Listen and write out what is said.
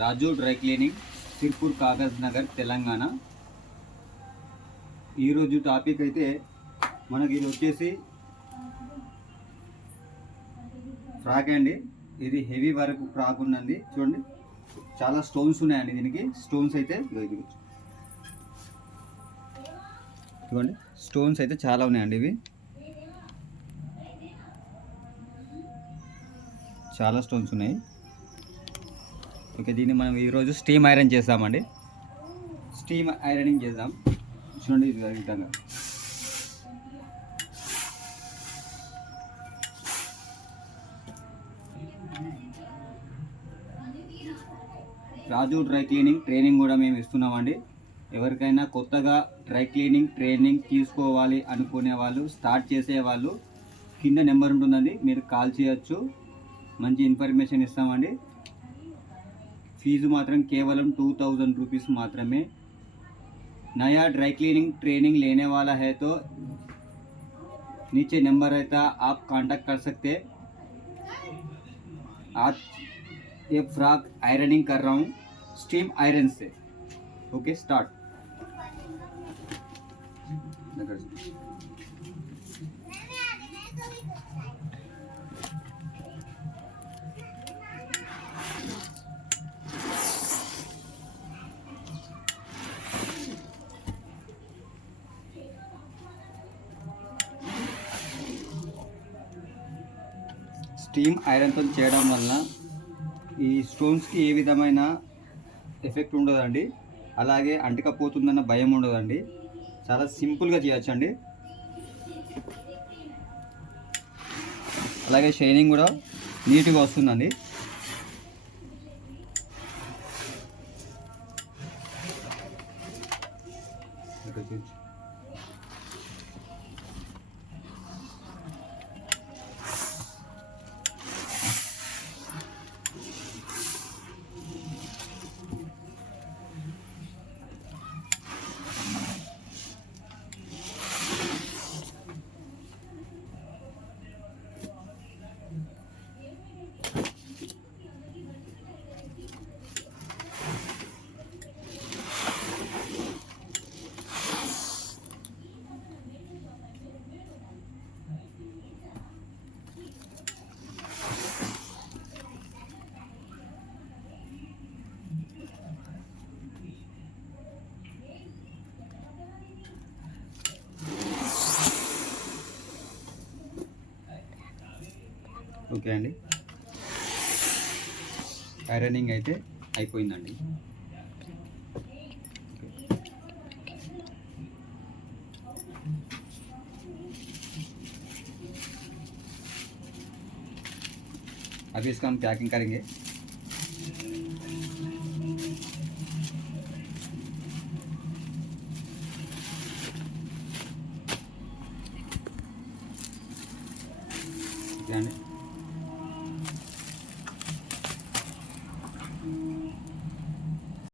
రాజు dry cleaning, Sirpur, కాగజ్ నగర్, తెలంగాణ. ఈరోజు టాపిక్ అయితే మనకి ఇది వచ్చేసి ఫ్రాక్ అండి. ఇది హెవీ వర్క్ ఫ్రాక్ ఉన్నది. చూడండి, చాలా స్టోన్స్ ఉన్నాయండి. దీనికి స్టోన్స్ అయితే ఇదిగోండి, స్టోన్స్ అయితే చాలా ఉన్నాయండి. ఇవి చాలా స్టోన్స్ ఉన్నాయి. ఓకే, దీన్ని మనం ఈరోజు స్టీమ్ ఐరన్ చేద్దామండి. స్టీమ్ ఐరనింగ్ చేద్దాం. చూడండి, ఇది విధంగా రాజు డ్రై క్లీనింగ్ ట్రైనింగ్ కూడా మేము ఇస్తున్నామండి. ఎవరికైనా కొత్తగా డ్రై క్లీనింగ్ ట్రైనింగ్ తీసుకోవాలి అనుకునే వాళ్ళు, స్టార్ట్ చేసే వాళ్ళు, కింద నెంబర్ ఉంటుందండి, మీరు కాల్ చేయొచ్చు. మంచి ఇన్ఫర్మేషన్ ఇస్తామండి. ఫీజు మాత్రం కేవలం 2000 रुपीस मात्रमे. नया ड्राई क्लीनिंग ट्रेनिंग लेने वाला है तो नीचे नंबर रहता, आप कांटेक्ट कर सकते. आज ये फ्रॉक आयरनिंग कर रहा हूँ स्टीम आयरन से. Okay, start. స్టీమ్ ఐరన్తో చేయడం వలన ఈ స్టోన్స్కి ఏ విధమైన ఎఫెక్ట్ ఉండదండి. అలాగే అంటకపోతుందన్న భయం ఉండదండి. చాలా సింపుల్గా చేయొచ్చండి. అలాగే షైనింగ్ కూడా నీట్గా వస్తుందండి. ఓకే అండి, ఐరనింగ్ అయితే అయిపోయిందండి. अभी इसका हम पैकिंग करेंगे. ओके